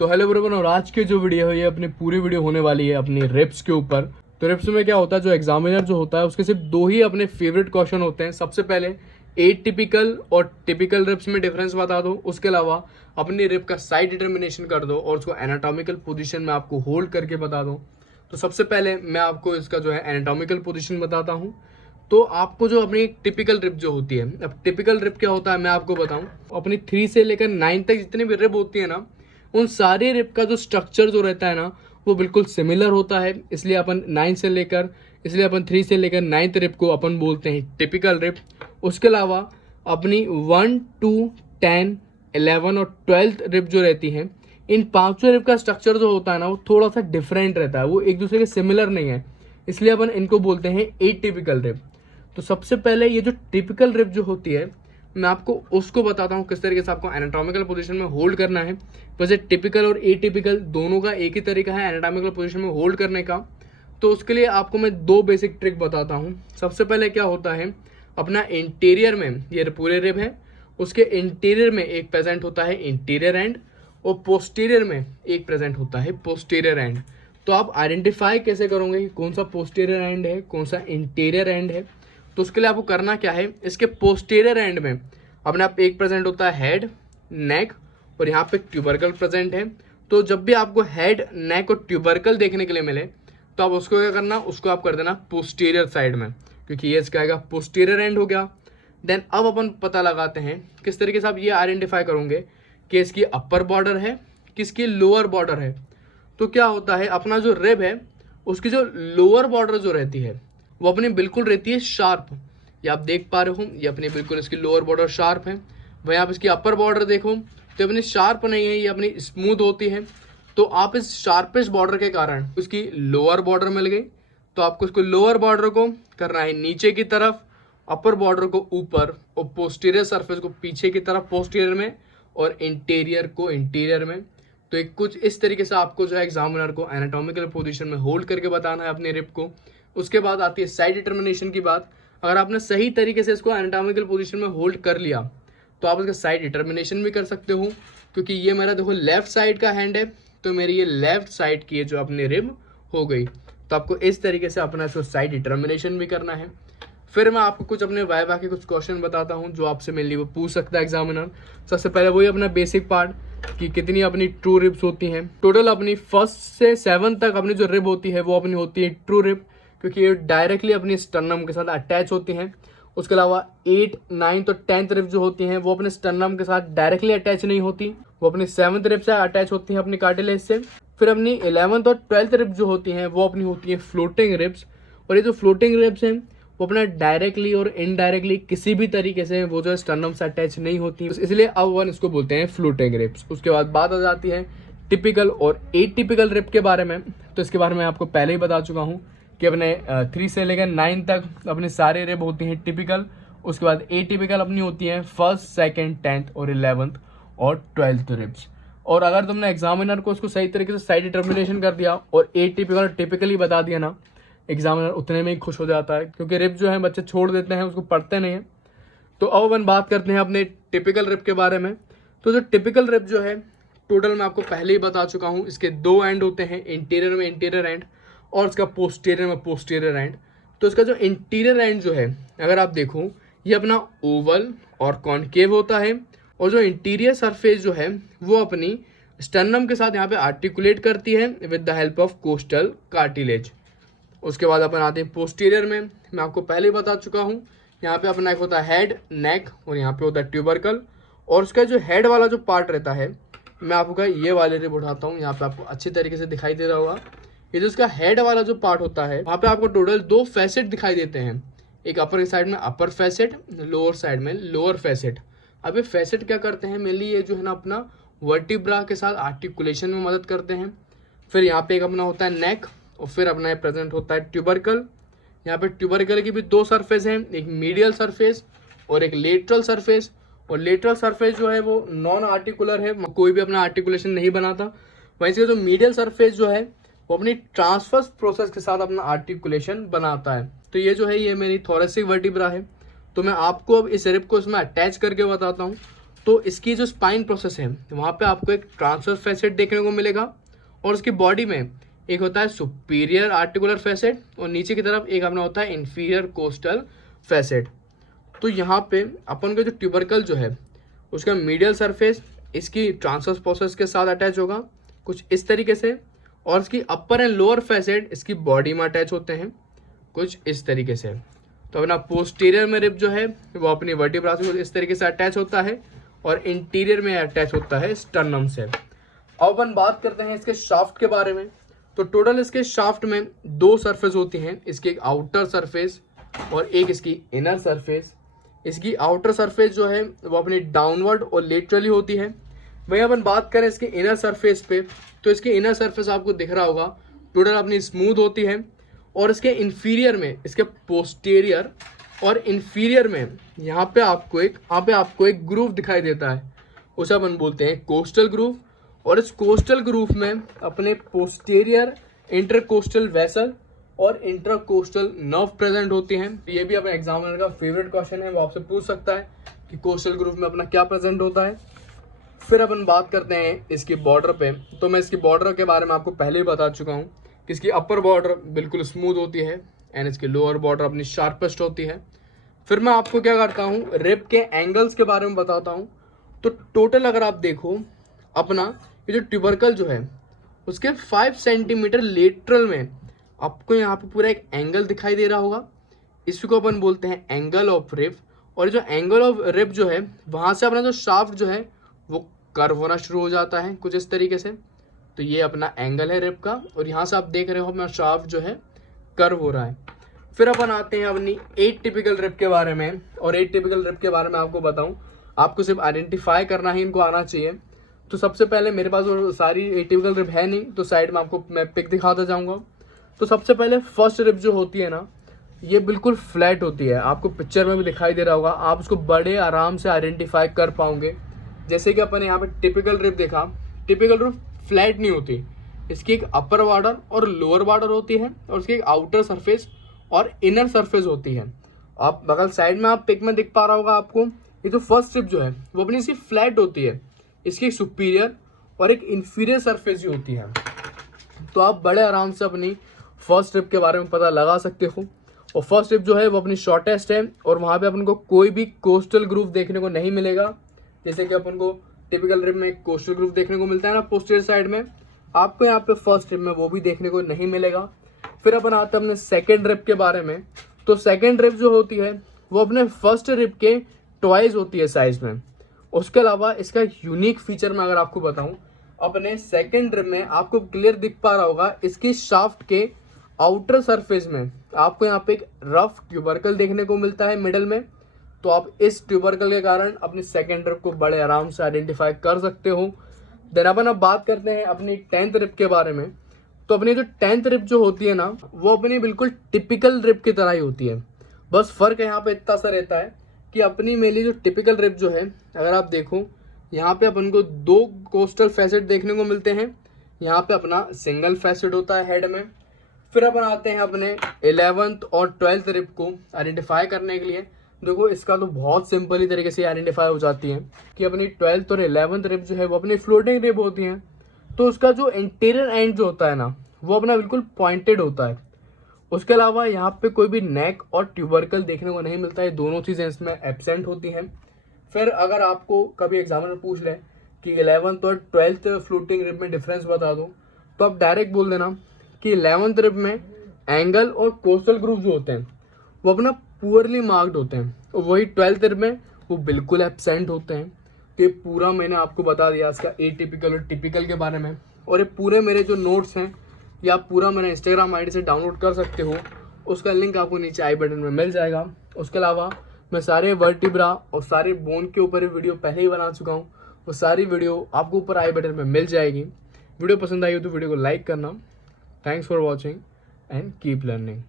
तो hello everyone, और आज की जो वीडियो है ये अपनी पूरी वीडियो होने वाली है अपनी रिप्स के ऊपर। तो रिप्स में क्या होता है, जो एग्जामिनर जो होता है उसके सिर्फ दो ही अपने फेवरेट क्वेश्चन होते हैं। सबसे पहले एटिपिकल और टिपिकल रिप्स में डिफरेंस बता दो, उसके अलावा अपनी रिप का साइड डिटर्मिनेशन कर दो और उसको एनाटॉमिकल पोजीशन में आपको होल्ड करके बता दो। तो सबसे पहले मैं आपको इसका जो है एनाटॉमिकल पोजीशन बताता हूँ। तो आपको जो अपनी टिपिकल रिप जो होती है, अब टिपिकल रिप क्या होता है मैं आपको बताऊं। अपनी 3 से लेकर 9 तक जितनी भी रिप होती है ना, उन सारी रिप का जो स्ट्रक्चर जो रहता है ना वो बिल्कुल सिमिलर होता है। इसलिए अपन 3 से लेकर 9th रिप को अपन बोलते हैं टिपिकल रिप। उसके अलावा अपनी 1 to 10, 11 और 12th रिप जो रहती हैं, इन पांचों रिप का स्ट्रक्चर जो होता है ना वो थोड़ा सा डिफरेंट रहता है, वो एक दूसरे के सिमिलर नहीं है, इसलिए अपन इनको बोलते हैं एटिपिकल रिप। तो सबसे पहले ये जो टिपिकल रिप जो होती है मैं आपको उसको बताता हूँ किस तरीके से आपको एनाटॉमिकल पोजीशन में होल्ड करना है। वैसे टिपिकल और एटिपिकल दोनों का एक ही तरीका है एनाटॉमिकल पोजीशन में होल्ड करने का। तो उसके लिए आपको मैं दो बेसिक ट्रिक बताता हूँ। सबसे पहले क्या होता है, अपना इंटीरियर में ये पूरे रिब है, उसके इंटीरियर में एक प्रेजेंट होता है इंटीरियर एंड और पोस्टीरियर में एक प्रेजेंट होता है पोस्टीरियर एंड। तो आप आइडेंटिफाई कैसे करोगे कि कौन सा पोस्टीरियर एंड है कौन सा इंटीरियर एंड है। तो उसके लिए आपको करना क्या है, इसके पोस्टीरियर एंड में अपने आप एक प्रेजेंट होता है हेड, नेक और यहाँ पे ट्यूबरकल प्रेजेंट है। तो जब भी आपको हेड, नेक और ट्यूबरकल देखने के लिए मिले तो आप उसको क्या करना, उसको आप कर देना पोस्टीरियर साइड में, क्योंकि ये इसका आएगा पोस्टीरियर एंड हो गया। देन अब अपन पता लगाते हैं किस तरीके से आप ये आइडेंटिफाई करोगे कि इसकी अपर बॉर्डर है किसकी लोअर बॉर्डर है। तो क्या होता है, अपना जो रिब है उसकी जो लोअर बॉर्डर जो रहती है वो अपनी बिल्कुल रहती है शार्प। ये आप देख पा रहे हो, ये अपनी बिल्कुल इसकी लोअर बॉर्डर शार्प है। वहीं आप इसकी अपर बॉर्डर देखो तो अपनी शार्प नहीं है, ये अपनी स्मूथ होती है। तो आप इस शार्पेस्ट बॉर्डर के कारण उसकी लोअर बॉर्डर मिल गई, तो आपको इसको लोअर बॉर्डर को करना है नीचे की तरफ, अपर बॉर्डर को ऊपर और पोस्टीरियर सरफेस को पीछे की तरफ पोस्टीरियर में और इंटीरियर को इंटीरियर में। तो एक कुछ इस तरीके से आपको जो है एग्जामिनर को एनाटॉमिकल पोजीशन में होल्ड करके बताना है अपने रिप को। उसके बाद आती है साइड डिटर्मिनेशन की बात। अगर आपने सही तरीके से इसको एनाटॉमिकल पोजीशन में होल्ड कर लिया तो आप इसका साइड डिटर्मिनेशन भी कर सकते हो, क्योंकि ये मेरा देखो लेफ्ट साइड का हैंड है, तो मेरी ये लेफ्ट साइड की जो अपनी रिब हो गई। तो आपको इस तरीके से अपना इसको साइड डिटर्मिनेशन भी करना है। फिर मैं आपको कुछ अपने वाइवा के कुछ क्वेश्चन बताता हूँ जो आपसे मेनली वो पूछ सकता है एग्जामिनर। सबसे पहले वही अपना बेसिक पार्ट कि कितनी अपनी ट्रू रिब्स होती हैं। टोटल अपनी 1st से 7th तक अपनी जो रिब होती है वो अपनी होती है ट्रू रिब, क्योंकि ये डायरेक्टली अपनी स्टर्नम के साथ अटैच होती हैं। उसके अलावा 8, 9 और 10th रिब जो होती हैं वो अपने स्टर्नम के साथ डायरेक्टली अटैच नहीं होती, वो अपनी 7th रिब से अटैच होती हैं अपनी कार्टिलेज से। फिर अपनी 11th और 12th रिब जो होती हैं वो अपनी होती हैं फ्लोटिंग रिब्स। और ये जो फ्लोटिंग रिब्स हैं वो अपना डायरेक्टली और इनडायरेक्टली किसी भी तरीके से वो जो है स्टर्नम से अटैच नहीं होती, इसलिए अब वन इसको बोलते हैं फ्लोटिंग रिब्स। उसके बाद बात आ जाती है टिपिकल और एटिपिकल रिब के बारे में। तो इसके बारे में आपको पहले ही बता चुका हूँ कि अपने 3 से लेकर 9 तक अपने सारे रिब होती हैं टिपिकल। उसके बाद एटिपिकल अपनी होती हैं 1st, 2nd, 10th और 11th और 12th रिब्स। और अगर तुमने एग्जामिनर को उसको सही तरीके से साइड डिटर्मिनेशन कर दिया और एटिपिकल और टिपिकली बता दिया ना, एग्जामिनर उतने में ही खुश हो जाता है, क्योंकि रिप जो है बच्चे छोड़ देते हैं, उसको पढ़ते नहीं है। तो अब अपन बात करते हैं अपने टिपिकल रिप के बारे में। तो जो टिपिकल रिप जो है टोटल मैं आपको पहले ही बता चुका हूँ, इसके दो एंड होते हैं, इंटीरियर में इंटीरियर एंड और इसका पोस्टीरियर में पोस्टीरियर एंड। तो इसका जो इंटीरियर एंड जो है अगर आप देखो ये अपना ओवल और कॉन्केव होता है, और जो इंटीरियर सरफेस जो है वो अपनी स्टर्नम के साथ यहाँ पे आर्टिकुलेट करती है with the help of costal cartilage. उसके बाद अपन आते हैं पोस्टीरियर में। मैं आपको पहले ही बता चुका हूँ, यहाँ पे अपना एक होता है हेड, नेक और यहाँ पे होता है ट्यूबरकल। और उसका जो हेड वाला जो पार्ट रहता है, मैं आपको ये वाले रिब उठाता हूँ, यहाँ पे आपको अच्छी तरीके से दिखाई दे रहा होगा। ये जो इसका हेड वाला जो पार्ट होता है वहाँ पे आपको टोटल 2 फैसेट दिखाई देते हैं, एक अपर साइड में अपर फैसेट, लोअर साइड में लोअर फैसेट। अब ये फैसेट क्या करते हैं, मेनली ये जो है ना अपना वर्टिब्रा के साथ आर्टिकुलेशन में मदद करते हैं। फिर यहाँ पे एक अपना होता है नेक और फिर अपना प्रेजेंट होता है ट्यूबरकल। यहाँ पे ट्यूबरकल की भी 2 सरफेस हैं, एक मीडियल सरफेस और एक लेटरल सरफेस। और लेटरल सरफेस जो है वो नॉन आर्टिकुलर है, कोई भी अपना आर्टिकुलेशन नहीं बनाता। वहीं से जो मीडियल सरफेस जो है वो अपनी ट्रांसफर्स प्रोसेस के साथ अपना आर्टिकुलेशन बनाता है। तो ये जो है ये मेरी थोरेसिक वर्टिब्रा है। तो मैं आपको अब इस रिब को इसमें अटैच करके बताता हूँ। तो इसकी जो स्पाइन प्रोसेस है वहाँ पे आपको एक ट्रांसवर्स फैसेट देखने को मिलेगा, और उसकी बॉडी में एक होता है सुपीरियर आर्टिकुलर फैसेट और नीचे की तरफ एक अपना होता है इन्फीरियर कोस्टल फैसेट। तो यहाँ पे अपन का जो ट्यूबरकल जो है उसका मीडियल सरफेस इसकी ट्रांसवर्स प्रोसेस के साथ अटैच होगा कुछ इस तरीके से, और इसकी अपर एंड लोअर फैसेट इसकी बॉडी में अटैच होते हैं कुछ इस तरीके से। तो अपना पोस्टीरियर में रिब जो है वो अपनी वर्टिब्रा से इस तरीके से अटैच होता है और इंटीरियर में अटैच होता है स्टर्नम से। अब अपन बात करते हैं इसके शाफ्ट के बारे में। तो टोटल इसके शाफ्ट में दो सरफेस होती हैं, इसकी एक आउटर सरफेस और एक इसकी इनर सरफेस। इसकी आउटर सरफेस जो है वो अपनी डाउनवर्ड और लेटरली होती है। वहीं अपन बात करें इसके इनर सरफेस पे, तो इसकी इनर सरफेस आपको दिख रहा होगा टोटल अपनी स्मूथ होती है, और इसके इन्फीरियर में इसके पोस्टीरियर और इन्फीरियर में यहाँ पे आपको एक ग्रूव दिखाई देता है, उसे अपन बोलते हैं कोस्टल ग्रूव। और इस कोस्टल ग्रूव में अपने पोस्टीरियर इंटरकोस्टल वेसल और इंटरकोस्टल नर्व प्रेजेंट होती हैं। ये भी अपने एग्जामिनर का फेवरेट क्वेश्चन है, वो आपसे पूछ सकता है कि कोस्टल ग्रूव में अपना क्या प्रेजेंट होता है। फिर अपन बात करते हैं इसकी बॉर्डर पे। तो मैं इसकी बॉर्डर के बारे में आपको पहले ही बता चुका हूँ कि इसकी अपर बॉर्डर बिल्कुल स्मूथ होती है एंड इसकी लोअर बॉर्डर अपनी शार्पेस्ट होती है। फिर मैं आपको क्या करता हूँ, रिब के एंगल्स के बारे में बताता हूँ। तो टोटल अगर आप देखो अपना ये जो ट्यूबरकल जो है उसके 5 सेंटीमीटर लेटरल में आपको यहाँ पे पूरा एक एंगल दिखाई दे रहा होगा, इसको अपन बोलते हैं एंगल ऑफ रिब। और जो एंगल ऑफ रिब जो है वहाँ से अपना जो शाफ्ट जो है वो कर्व होना शुरू हो जाता है कुछ इस तरीके से। तो ये अपना एंगल है रिब का, और यहाँ से आप देख रहे हो अपना शाफ्ट जो है कर्व हो रहा है। फिर अपन आते हैं अपनी 8 टिपिकल रिब के बारे में। और 8 टिपिकल रिब के बारे में आपको बताऊं, आपको सिर्फ आइडेंटिफाई करना ही इनको आना चाहिए। तो सबसे पहले मेरे पास वो सारी 8 टिपिकल रिब है नहीं, तो साइड में आपको मैं पिक दिखाता जाऊंगा। तो सबसे पहले फर्स्ट रिब जो होती है ना, ये बिल्कुल फ्लैट होती है, आपको पिक्चर में भी दिखाई दे रहा होगा, आप उसको बड़े आराम से आइडेंटिफाई कर पाओगे। जैसे कि अपन यहाँ पे टिपिकल रिब देखा, टिपिकल रिब फ्लैट नहीं होती, इसकी एक अपर बॉर्डर और लोअर बॉर्डर होती है, और उसकी एक आउटर सरफेस और इनर सरफेस होती है। आप बगल साइड में आप पिक में दिख पा रहा होगा आपको, ये जो फर्स्ट स्ट्रिप जो है वो अपनी सी फ्लैट होती है, इसकी एक सुपीरियर और एक इन्फीरियर सरफेस ही होती है। तो आप बड़े आराम से अपनी फर्स्ट स्ट्रिप के बारे में पता लगा सकते हो। और फर्स्ट स्ट्रिप जो है वो अपनी शॉर्टेस्ट है, और वहाँ पे अपन को कोई भी कोस्टल ग्रूव देखने को नहीं मिलेगा। जैसे कि अपन को टिपिकल रिब में कोस्टल ग्रूव देखने को मिलता है ना पोस्टीरियर साइड में, आपको यहाँ पे फर्स्ट रिब में वो भी देखने को नहीं मिलेगा। फिर अपन आते हैं अपने सेकेंड रिब के बारे में। तो सेकेंड रिब जो होती है वो अपने फर्स्ट रिब के ट्वाइस होती है साइज में। उसके अलावा इसका यूनिक फीचर मैं अगर आपको बताऊं, अपने सेकेंड रिब में आपको क्लियर दिख पा रहा होगा, इसकी शाफ्ट के आउटर सरफेस में आपको यहाँ पे एक रफ ट्यूबरकल देखने को मिलता है मिडल में। तो आप इस ट्यूबरकल के कारण अपनी सेकेंड रिब को बड़े आराम से आइडेंटिफाई कर सकते हो। देन अपन अब बात करते हैं अपनी 10th रिब के बारे में। तो अपनी जो 10th रिब जो होती है ना, वो अपनी बिल्कुल टिपिकल रिब की तरह ही होती है। बस फर्क यहाँ पे इतना सा रहता है कि अपनी मेनली जो टिपिकल रिब जो है, अगर आप देखो यहाँ पे अपन को 2 कोस्टल फैसेट देखने को मिलते हैं। यहाँ पे अपना सिंगल फैसेट होता है हेड में। फिर अपन आते हैं अपने 11th और 12th रिब को आइडेंटिफाई करने के लिए। देखो इसका तो बहुत सिंपल ही तरीके से आइडेंटिफाई हो जाती है कि अपनी 12th और 11th रिब जो है वो अपनी फ्लोटिंग रिब होती हैं। तो उसका जो इंटीरियर एंड जो होता है ना, वो अपना बिल्कुल पॉइंटेड होता है। उसके अलावा यहाँ पे कोई भी नेक और ट्यूबरकल देखने को नहीं मिलता है, दोनों चीज़ें इसमें एब्सेंट होती हैं। फिर अगर आपको कभी एग्जामिनर पूछ ले कि 11th और 12th फ्लोटिंग रिब में डिफरेंस बता दो, तो आप डायरेक्ट बोल देना कि 11th रिब में एंगल और कोस्टल ग्रूव जो होते हैं वो अपना पुअरली मार्क्ड होते हैं, और वही 12th रिब में वो बिल्कुल एब्सेंट होते हैं। तो ये पूरा मैंने आपको बता दिया इसका एटिपिकल और टिपिकल के बारे में। और ये पूरे मेरे जो नोट्स हैं ये आप पूरा मेरे इंस्टाग्राम आईडी से डाउनलोड कर सकते हो, उसका लिंक आपको नीचे आई बटन में मिल जाएगा। उसके अलावा मैं सारे वर्टिब्रा और सारे बोन के ऊपर वीडियो पहले ही बना चुका हूँ, वो सारी वीडियो आपको ऊपर आई बटन में मिल जाएगी। वीडियो पसंद आई हो तो वीडियो को लाइक करना। Thanks for watching and keep learning.